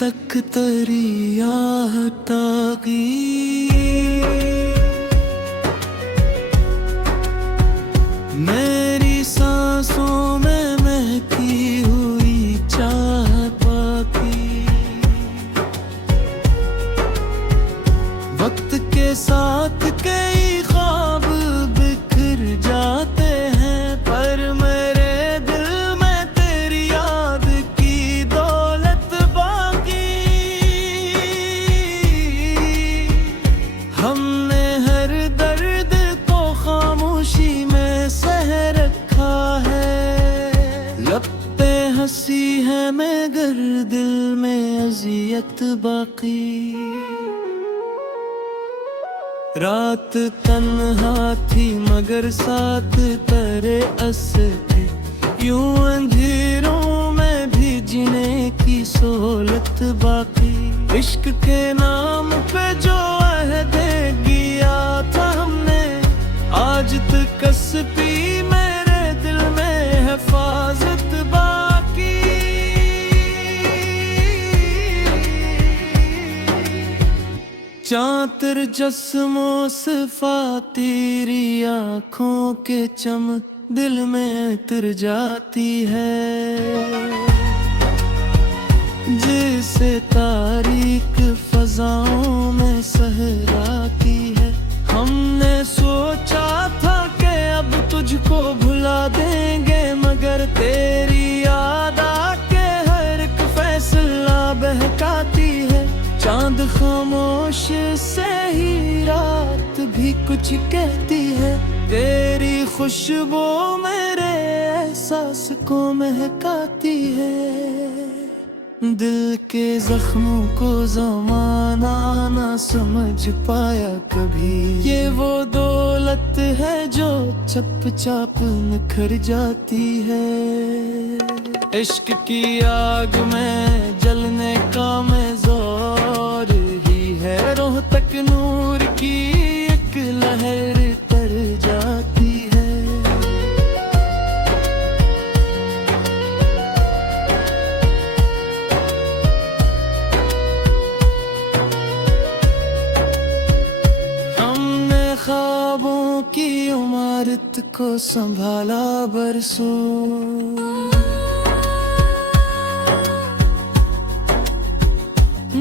तक तेरी आहट ताकी, मेरी सांसों में महकी हुई चाहत बाकी। वक्त के साथ कई ख्वाब बिखर जाते हैं, पर मेरे दिल में तेरी याद की दौलत बाकी। हमने हर दर्द को खामोशी में सह रखा है, लब पे हंसी है मगर दिल में अज़ियत बाकी। रात तन्हा थी मगर साथ तेरे असर थे, यूं अंधेरों में भी जीने की सोहलत बाकी। इश्क के नाम पे जो अहदे किया था हमने, आज तक कसपी मेरे दिल में हिफाजत बाकी। चाँतर जस्मो सिफा तेरी आँखों के चम दिल में उतर जाती है, जिसे तारीक फजाओं में सहराती है। हमने सोचा था कि अब तुझको भुला देंगे, मगर तेरी याद आके हर एक फैसला बहकाती है। चांद खामोश से ही रात भी कुछ कहती है, तेरी खुशबू मेरे एहसास को महकाती है। दिल के जख्मों को ज़माना ना समझ पाया कभी, ये वो दौलत है जो चुपचाप निखर जाती है। इश्क की आग में जलने का मैं जोर ही है, रोह तक नूर की एक लहर तर जाती है। हमने ख्वाबों की इमारत को संभाला बरसों,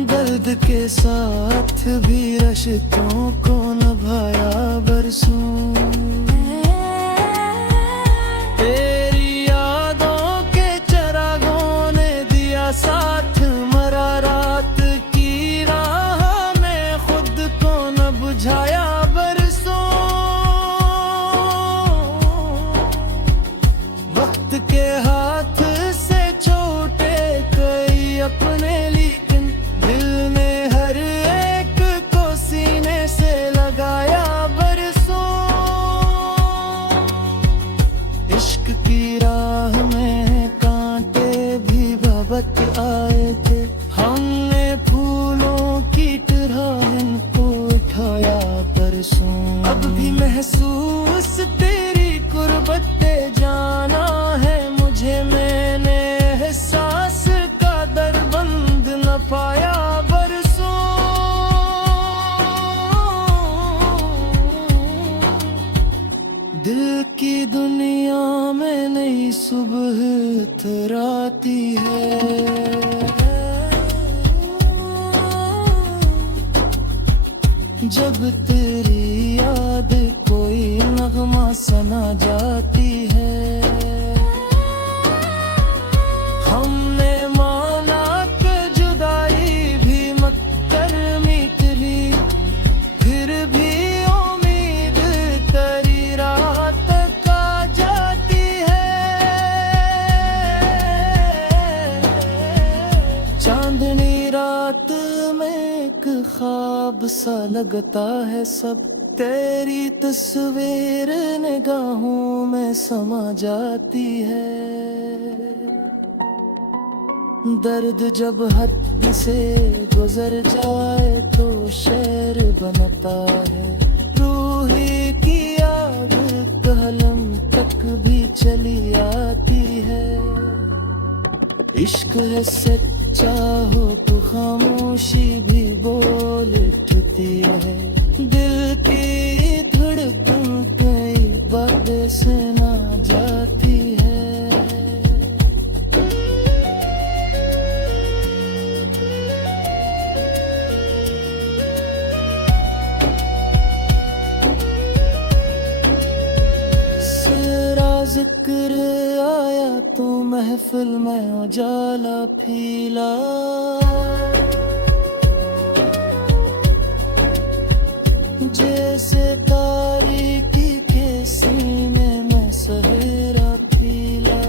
दर्द के साथ भी रिश्तों को निभाया बरसों। तेरी यादों के चिरागों ने दिया साथ, मरा रात की राह में खुद को न बुझाया बरसों। वक्त के हाथ से छोटे कई अपने आए थे। हमने फूलों की तरह इनको उठाया परसों, अब भी महसूस तेरी कुर्बते जाना है मुझे। मैंने एहसास का दरबंद न पाया बरसों। दिल की दुनिया में नई सुबह उतराती है, जब तेरी याद कोई नगमा सना जाती है। हमने माना कि जुदाई भी मक्कर मीठ ली, फिर भी उम्मीद तेरी राह तक आ जाती है। चांदनी रात में एक ख्वाब सा लगता है सब, तेरी तस्वीर निगाहों में समा जाती है। दर्द जब हद से गुजर जाए तो शेर बनता है, रूही की आग कलम तक भी चली आती है। इश्क है सच्चा हो तो खामोशी भी बोल उठती है। दिल की धड़कन कई बातें से ना जाती है। जिक्र आया तो महफिल में उजाला फीला। जैसे तारीकी के सीने में सवेरा फीला।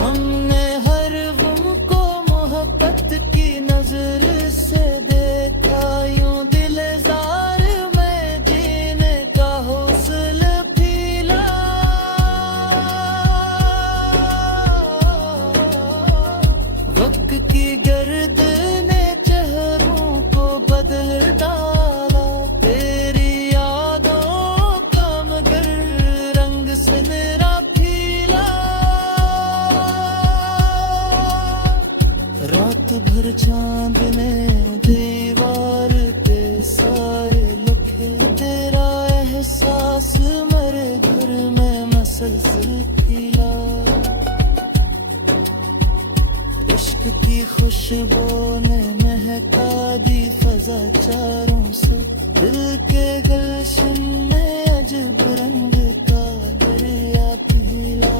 हमने हर गम को मोहब्बत की नजर से देखा। यूं दिलजार में जीने का हौसला वक्त की गर्द ने चेहरों को बदल डाला। तेरी यादों का मगर रंग सुनहरा खिला। रात भर चांद ने दीवार पे सारे लिखे। तेरा एहसास मेरे घर में मसलसल खिला। इश्क की खुशबू ने महका दी फजा चारों से। दिल के गुलशन में अजब रंग का दरिया पीला।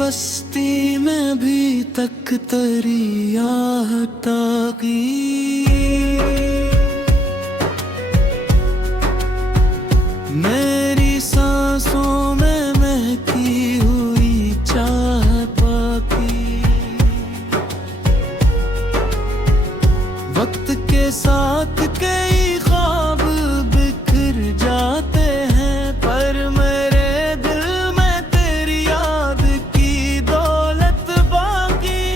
बस्ती में भी तक तरी आहता की। मेरी सांसों में महकी हुई चाहत बाकी। वक्त के साथ कई ख्वाब बिखर जाते हैं। पर मेरे दिल में तेरी याद की दौलत बाकी।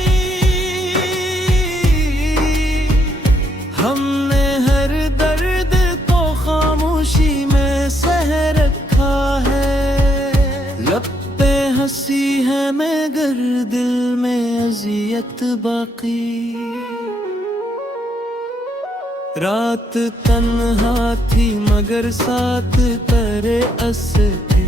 हमने हर दर्द को खामोशी में सह रखा है। लब पे हंसी है मगर दिल में अजियत बाकी। रात तन्हा थी मगर साथ तेरे असर थे।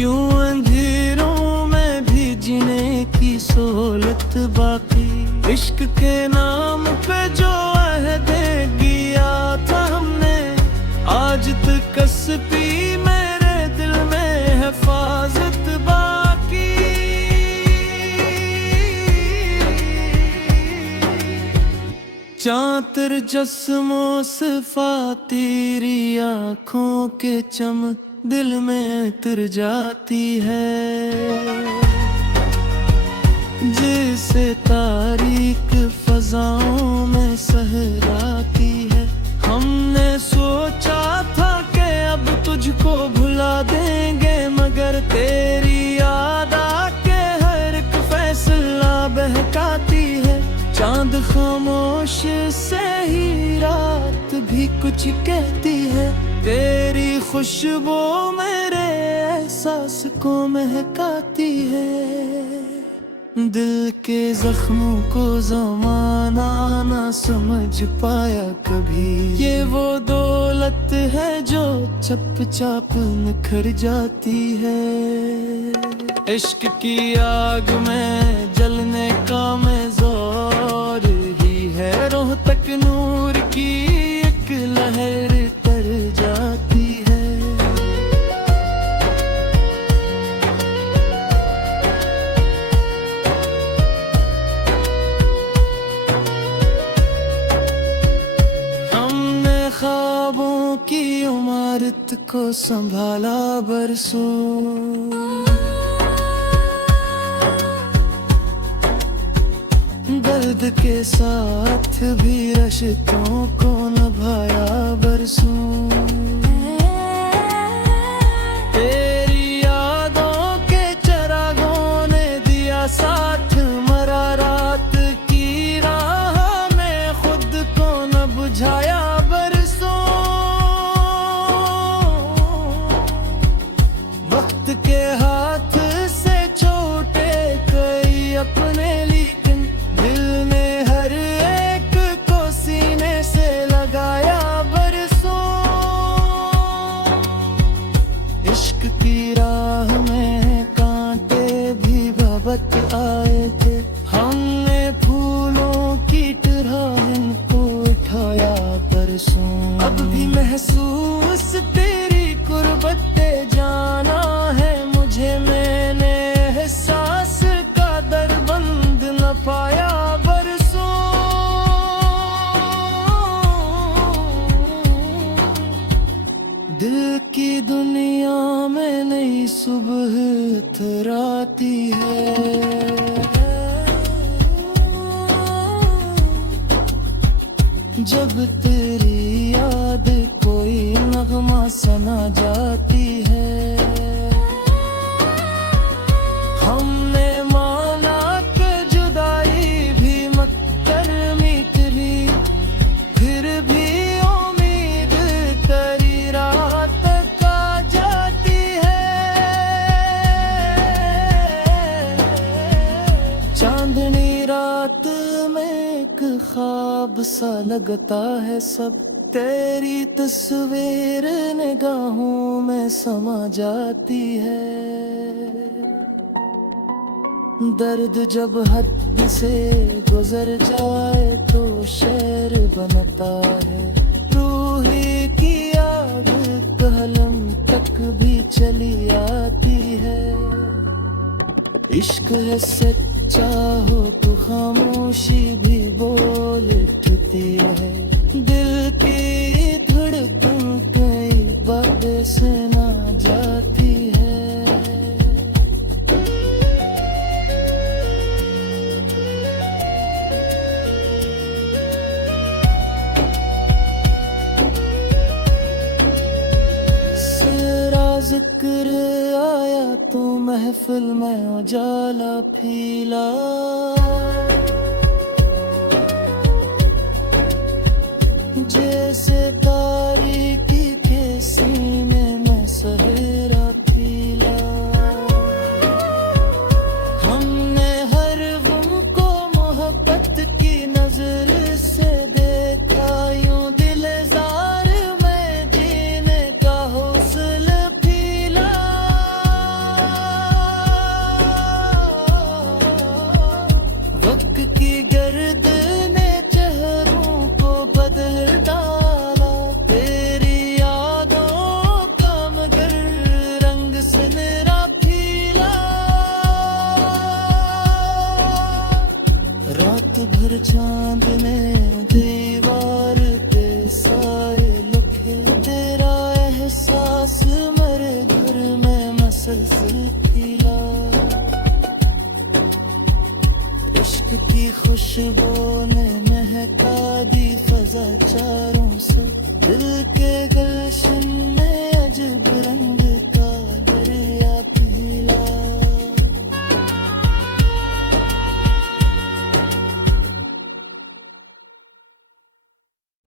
यूं अंधेरों में भी जीने की सोहलत बाकी। इश्क के नाम पे जो अहदे किया था हमने, आज तक कसपी मेरे दिल में हिफाजत बाकी। चाँतर जस्मो सिफा तेरी आँखों के चमक दिल में उतर जाती है। जिसे तारीक फजाओं में सहराती है। हमने सोचा था कि अब तुझको भुला देंगे, मगर तेरी याद आके हर एक फैसला बहकाती है। चांद खामोश से ही रात भी कुछ कहती है। तेरी खुशबू मेरे एहसास को महकाती है। दिल के जख्मों को ज़माना ना समझ पाया कभी। ये वो दौलत है जो चप चाप निखर जाती है। इश्क की आग में जलने का मैं जोर ही है। रोह तक नूर की एक लहर तर जाती है। ख्वाबों की इमारत को संभाला बरसों। के साथ भी रिश्तों को निभाया बरसों। तेरी यादों के चिरागों ने दिया साथ, मरा रात की राह में खुद को न बुझाया बरसों। वक्त के हाथ से छोटे कई अपने, लेकिन दिल ने हर एक को सीने से लगाया बरसों। इश्क की राह में कांटे भी भबक आए थे, हमने फूलों की तरह इनको उठाया बरसों। अब भी महसूस तेरी कुर्बत जाना है मुझे, मैंने एहसास का दरबंद न पाया बरसों। दिल की दुनिया में नई सुबह थराती है, जब तेरी याद कोई नगमा सना जाती है। हमने माना कि जुदाई भी मक्करमी तेरी, फिर भी उम्मीद तेरी रात का जाती है। चांदनी रात में एक ख्वाब सा लगता है सब, तेरी तस्वीर निगाहों में समा जाती है। दर्द जब हद से गुजर जाए तो शेर बनता है, रूही की आग कलम तक भी चली आती है। इश्क है सच्चा हो तो खामोशी भी बोल उठती है, दिल की धड़कन कई बातें से ना जाती है। तेरा जिक्र आया तो महफिल में उजाला फीला, जैसे तारीकी के सीने में सवेरा खिला। हमने हर गम को मोहब्बत की नजर से देखा, यूं दिलजार में जीने का हौसला फीला। वक्त की गर्द ने चेहरों को बदल डाला, तेरी यादों का मगर रंग सुनहरा खिला। रात भर चांद ने दीवार पे साए लुके, तेरा एहसास मेरे घर में मसलसल खिला। इश्क की खुशबू ने महका दी फजा चारों से, दिल